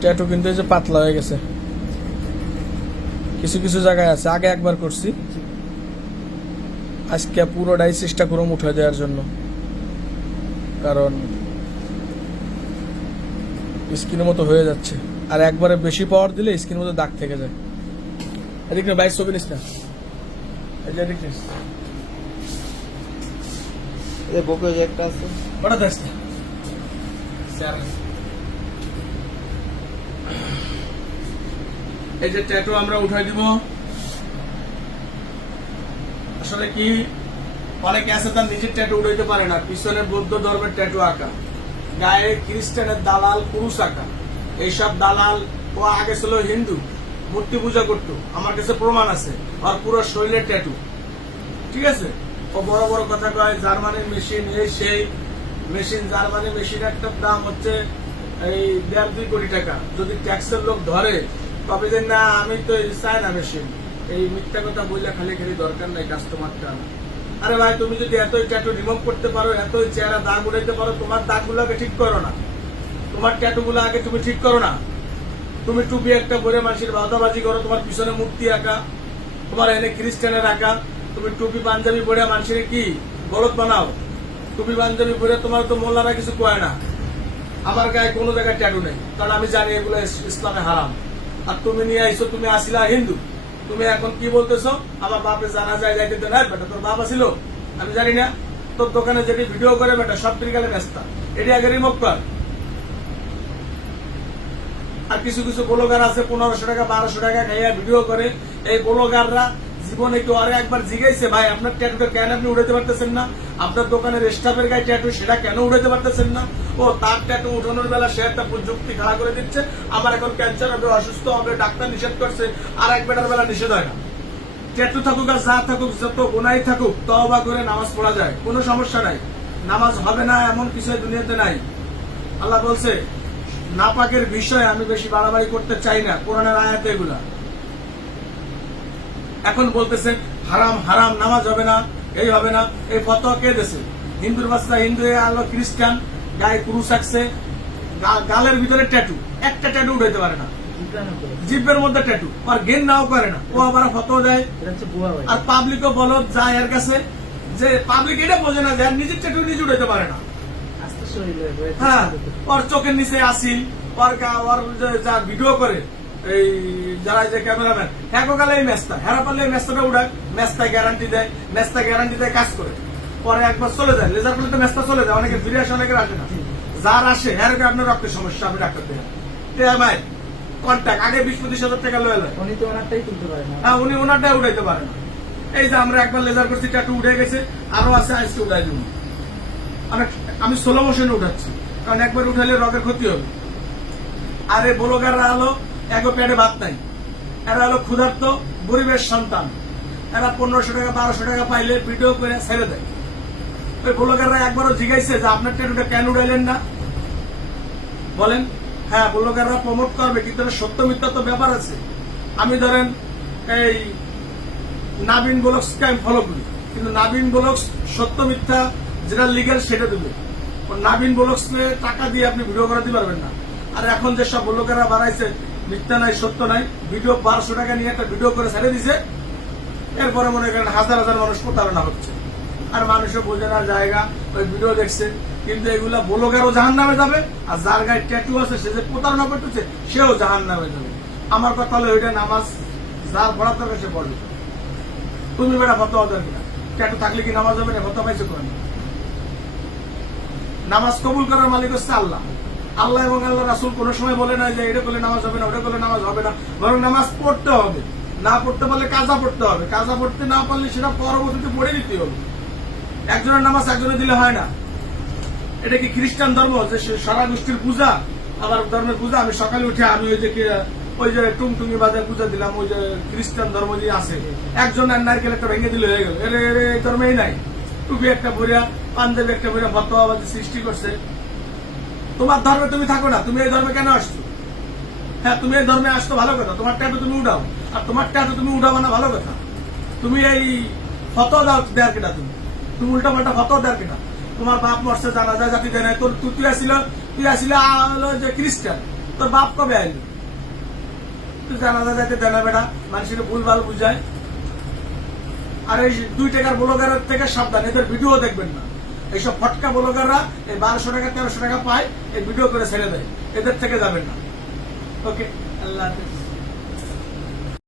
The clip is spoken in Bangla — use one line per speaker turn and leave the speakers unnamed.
ট্যাটু কিন্তু এই যে পাতলা হয়ে গেছে। কিছু কিছু জায়গায় আছে। আগে একবার করছি। আজকে পুরোটাই চেষ্টা করুম উঠে দেওয়ার জন্য। কারণ স্কিনের মতো হয়ে যাচ্ছে। আর একবারে বেশি পাওয়ার দিলে স্কিনের মতো দাগ থেকে যায়। এদিক না বাইশ ছবি নিস না।
বুকে একটা আছে।
ওটা না স্যার এই যে ট্যাটু আমরা উঠাই দিব। আসলে কি, অনেকে আছে তার নিজের ট্যাটু উঠাইতে পারে না পিছনে বৌদ্ধ ধর্মের ট্যাটু আঁকা। গায়ে খ্রিস্টানের দালাল পুরুষ আঁকা। এইসব দালাল, ও আগে ছিল হিন্দু, মূর্তি পূজা করতো, আমার কাছে প্রমাণ আছে, আর পুরো শরীরের ট্যাটু। ঠিক আছে? ও বড় বড় কথা কয়, জার্মানির মেশিন, এই সেই মেশিন জার্মানি মেশিন একটা দাম হচ্ছে এই দেড় দুই কোটি টাকা। যদি ট্যাক্সের লোক ধরে তবে যে, না, আমি তো চাই না মেশিন। এই মিথ্যা কথা বললে খালি খালি দরকার নাই কাস্টমারটা আরে ভাই, তুমি যদি এতই ট্যাটু রিমুভ করতে পারো, এতই চেহারা দাগ উড়াইতে পারো, তোমার দাগগুলোকে ঠিক করো না। তোমার ট্যাটু গুলো আগে তুমি ঠিক করো না। তুমি টুপি একটা পরে মানুষের বাদাবাজি করো, তোমার পিছনে মূর্তি আঁকা, তোমার এনে খ্রিস্টানের আঁকা। তুমি টুপি পাঞ্জাবি পরে মানুষের কি গলত বানাও? টুপি পাঞ্জাবি পরে তোমার তো মোল্লারা কিছু কয় না। আমার গায়ে কোনো জায়গায় ট্যাটু নেই। কারণ আমি জানি এগুলো ইস- ইসলামে হারাম। আর তুমি নিয়ে আইসো তুমি আসিলা হিন্দু। তুমি এখন কি বলতেছো? আমার বাপে জানা যায় যাইতে না "এই বেটা, তোর বাপ ছিল আমি জানি না। তোর দোকানে যেটি ভিডিও করে, বেটা, সব গেলে ব্যস্ত। এটি আগে রিমুভ কর। আর কিছু কিছু ব্লগার আছে, পনেরোশো টাকা, বারোশো টাকা খাইয়া ভিডিও করে। এই ব্লগাররা জীবনে কেউ আরে একবার জিজ্ঞাসে ভাই, আপনার ট্যাটুটা কেন আপনি উড়াতে পারতেছেন না? আপনার দোকানের স্টাফের গায়ে ট্যাটু, সেটা কেন উড়াতে পারতেছেন না? ও, তার ট্যাটু উঠানোর বেলা সে একটা প্রযুক্তি খাড়া করে দিচ্ছে আমার এখন ক্যান্সার হবে, অসুস্থ হবে, ডাক্তার নিষেধ করছে, আর এক বেটার বেলা নিষেধ হয় না। ট্যাটু থাকুক আর যা থাকুক, যত গুনাই থাকুক, তওবা করে নামাজ পড়া যায়, কোনো সমস্যা নাই। নামাজ হবে না, এমন কিছু দুনিয়াতে নাই। আল্লাহ বলছে, নাপাকের বিষয়ে আমি বেশি বাড়াবাড়ি করতে চাই না, কোরআনের আয়াতে এগুলা। এখন বলতেছে হারাম হারাম নামাজ হবে না এই হবে না এই ফতোয়া কে দেছে? হিন্দুর বাচ্চা হিন্দু আলো খ্রিস্টান গায়ে কুরুশ আসছে গা- গালের ভিতরে ট্যাটু একটা ট্যাটু উঠাইতে পারে না। জিভের মধ্যে ট্যাটু আর গেন নাও করে না ও আবার ফটো দেয়। আর পাবলিকও বলো যায় এর কাছে যে পাবলিক এটা বোঝে না যে নিজের ট্যাটু নিজে উঠাইতে পারে না। হ্যাঁ ওর চোখের নিচে আসিল ওর গা- ওর যা ভিডিও করে এই যারা যে ক্যামেরাম্যান হ্যাঁ কালে এই ম্যাচটা হেরা পারলে এই ম্যাচটা উঠাক ম্যাচটা গ্যারান্টি দেয় ম্যাচটা গ্যারান্টি দেয় কাজ করে। পরে একবার চলে যায় লেজার তো ম্যাচটা চলে যায় অনেকে ফিরে আসে অনেকের আসে না। যার আসে হ্যাঁ আপনার রক্তের সমস্যা আমি ডাক্তার দেয় টিএমআই কন্ট্যাক্ট আগে বিশ পঁচিশ হাজার টাকা লয়ে লয়।
উনি তো ওনারটাই তুলতে পারে না।
হ্যাঁ উনি ওনারটা উঠাইতে পারে না। এই যে আমরা একবার লেজার করছি ট্যাটু উঠে গেছে আরও আছে আজকে উঠাই দিব। অনেক আমি সোলো মোশনে উঠাচ্ছি কারণ একবার উঠাইলে রগের ক্ষতি হবে। আর ব্লগাররা হলো এগো পেটে ভাত নাই। এরা হলো ক্ষুধার্ত, গরিবের সন্তান। এরা পনেরোশো টাকা, বারোশো টাকা পাইলে ভিডিও করে ছেড়ে দেয়। ওই ব্লগাররা একবারও জিজ্ঞাসছে যে আপনার ট্যাটুটা কেন উঠাইলেন না? বলেন হ্যাঁ ব্লগাররা প্রমোট করবে, কিন্তু সত্য মিথ্যা তো ব্যাপার আছে। আমি ধরেন, এই নাবিন ব্লগসকে আমি ফলো করি, কিন্তু নাবিন ব্লগস সত্য মিথ্যা, যেটা লিগেল সেটা দেবে। নাবিন ব্লগস টাকা দিয়ে আপনি ভিডিও করাতে পারবেন না। আর এখন যে সব ব্লগাররা বাড়াইছে মিথ্যা নাই, সত্য নাই। ভিডিও বারোশো টাকা নিয়ে একটা ভিডিও করে ছেড়ে দিছে। এরপরে মনে করেন হাজার হাজার মানুষ প্রতারণা হচ্ছে। আর মানুষও বোঝে না জায়গা, ওই ভিডিও দেখছে। কিন্তু এগুলা ব্লগারও জাহান নামে যাবে। আর যার গায়ে ট্যাটু আছে, সে যে প্রতারণা করতেছে, সেও জাহান নামে যাবে। আমার কথা হলো ওইটা নামাজ, যার পড়ার দরকার সে পড়বে। তুমি বেটা ফতোয়া দেন কিনা? ট্যাটু থাকলে কি নামাজ হবে না? ফতোয়া পাইছো কোন নামাজ কবুল করার মালিক হচ্ছে আল্লাহ। আল্লাহ এবং আল্লাহ রাসুল কোনো সময় বলে না যে এটা করলে নামাজ হবে না, ওটা করলে নামাজ হবে না। বরং নামাজ পড়তে হবে। না পড়তে পারলে কাজা পড়তে হবে। কাজা পড়তে না পারলে সেটা পরবর্তীতে পড়ে দিতে হবে। একজনের নামাজ একজনে দিলে হয় না। এটা কি খ্রিস্টান ধর্ম যে সারা গোষ্ঠীর পূজা, আবার ধর্মের পূজা? আমি সকালে উঠে আমি ওই যে ওই যে টুংটুঙ্গি বাজার পূজা দিলাম, ওই যে খ্রিস্টান ধর্ম যে আছে। একজন নারকেল একটা ভেঙে দিলে হয়ে গেল। এর এর ধর্মেই নাই। টুপি একটা বইয়া পাঞ্জাবি একটা বইয়া ফতোয়াবাজি সৃষ্টি করছে। তোমার ধর্মে তুমি থাকো না, তুমি এই ধর্মে কেন আসছো? হ্যাঁ তুমি এই ধর্মে আসতো ভালো কথা তোমার ট্যাটু তুমি উঠাও, আর তোমার ট্যাটু তুমি উঠাবো না ভালো কথা। তুমি এই ফটো দাও দেয়ার কেটা তুমি? তুমি উল্টা পাল্টা ফটো দেয়ার কেটা তোমার বাপ মরছে, জানা যায়, জাতি দেয় তোর তুই আসিল তুই আসিল যে খ্রিস্টান, তোর বাপ কবে আইলো? তুই জানাজা যাইতে দেনা বেটা, মানুষের ভুলভাল বুঝায়। আর এই দুই টাকার ব্লগারের থেকে সাবধান, এদের ভিডিও দেখবেন না। এইসব ফটকা ব্লগাররা এই বারোশো টাকা, তেরোশো টাকা পায়, এই ভিডিও করে ছেড়ে দেয়। এদের থেকে যাবেন না। ওকে আল্লাহ হাফেজ।